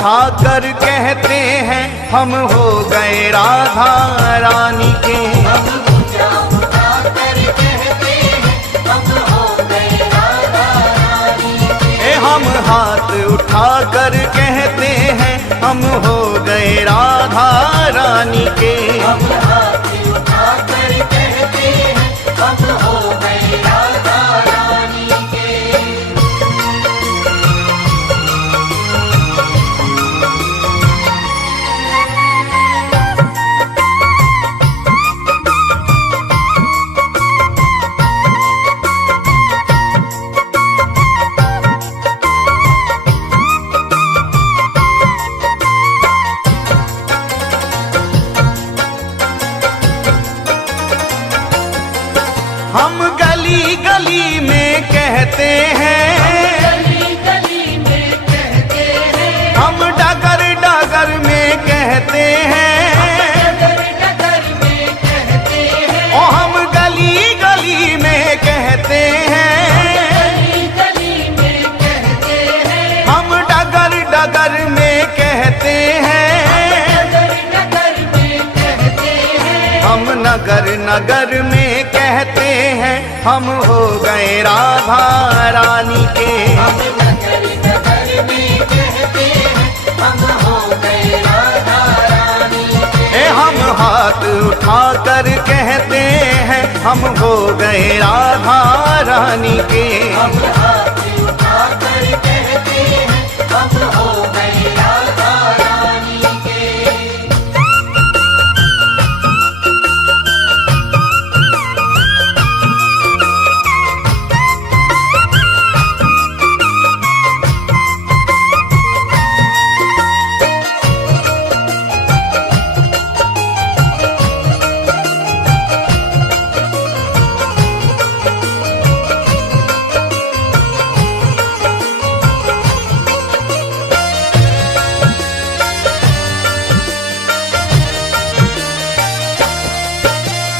उठाकर कहते हैं हम हो गए राधा रानी के। हम ऊंचा उठाकर कहते हैं हम हो गए राधा रानी के। हम हाथ उठाकर कहते हैं हम हो गए राधा रानी के। हम हाथ उठाकर कहते हैं हम हो गए राधा रानी के। हम गली गली में कहते हैं, गली गली में कहते हैं, हम डगर डगर में कहते हैं, डगर डगर में कहते हैं, ओ हम गली गली में कहते हैं, गली गली में कहते हैं, हम डगर डगर में कहते हैं, डगर डगर में कहते हैं, हम नगर नगर में कहते हैं हम हो गए राधा रानी के। हम नगर नगर में कहते हैं हम हो गए राधा रानी के। हम हाथ उठाकर कहते हैं हम हो गए राधा रानी के। हम हाथ उठाकर कहते हैं हम हो गए राधा रानी के।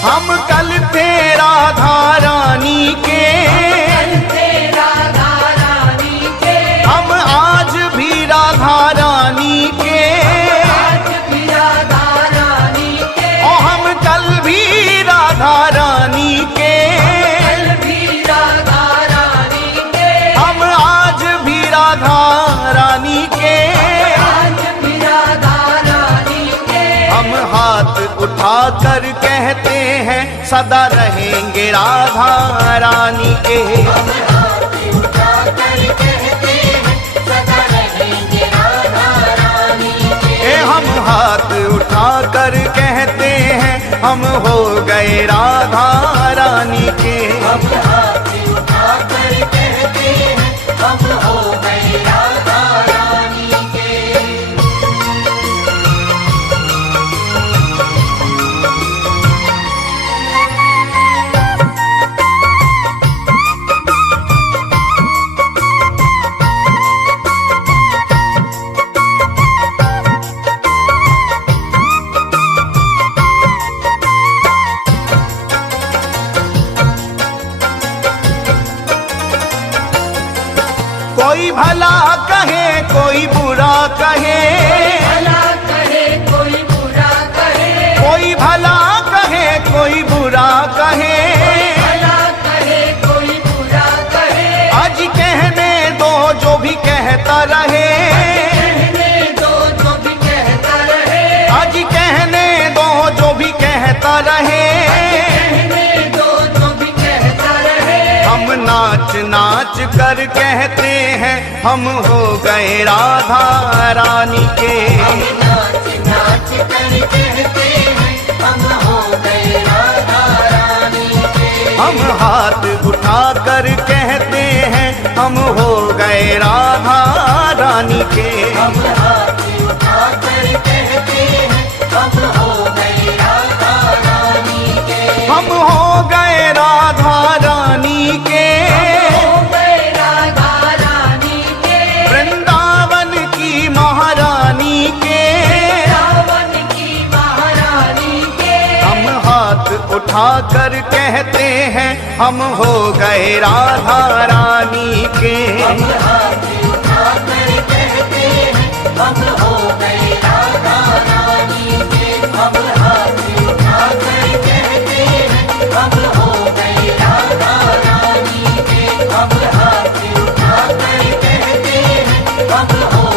हम कल थे राधा रानी के, राधा रानी के, हम आज भी राधा रानी के, आज भी राधा रानी के, ओ हम कल भी राधा रानी के, कल भी राधा रानी के, हम आज भी राधा रानी के। आज भी राधा रानी के। हम हाथ उठाकर कहते हैं सदा रहेंगे राधा रानी के। हम हाथ उठाकर कहते हैं सदा रहेंगे राधा रानी के। हम हाथ उठाकर कहते हैं हम हो गए राधा रानी के। हम हाथ उठाकर कहते हैं हम हो गए राधा रानी के। कोई भला कहे कोई बुरा कहे, भला कहे कोई बुरा कहे, कोई भला कहे कोई बुरा कहे, भला कहे कोई बुरा कहे, आज कहने दो जो भी कहता रहे, कहने दो जो भी कहता रहे, आज कहने दो जो भी कहता रहे। कहने दो जो भी कहता रहे। हम नाच नाच कर कहते हैं हम हो गए राधा रानी के। हम नाच नाच कर कहते हैं हम हो गए राधा रानी के। हम हाथ उठाकर कहते हैं हम हो गए राधा रानी के। हम हाथ उठाकर कहते हैं हम हो गए राधा रानी के। हम हो गए राधा रानी के, हो गए राधा रानी के, वृंदावन की महारानी के। रावण की महारानी के। हम हाथ उठाकर कहते हैं हम हो गए राधा रानी के। हम हाथ उठाकर कहते हैं हम हो गए राधा रानी के। हम हाथ उठाकर कहते हैं हम हो गए राधा रानी के। हम हाथ उठाकर कहते हैं हम हो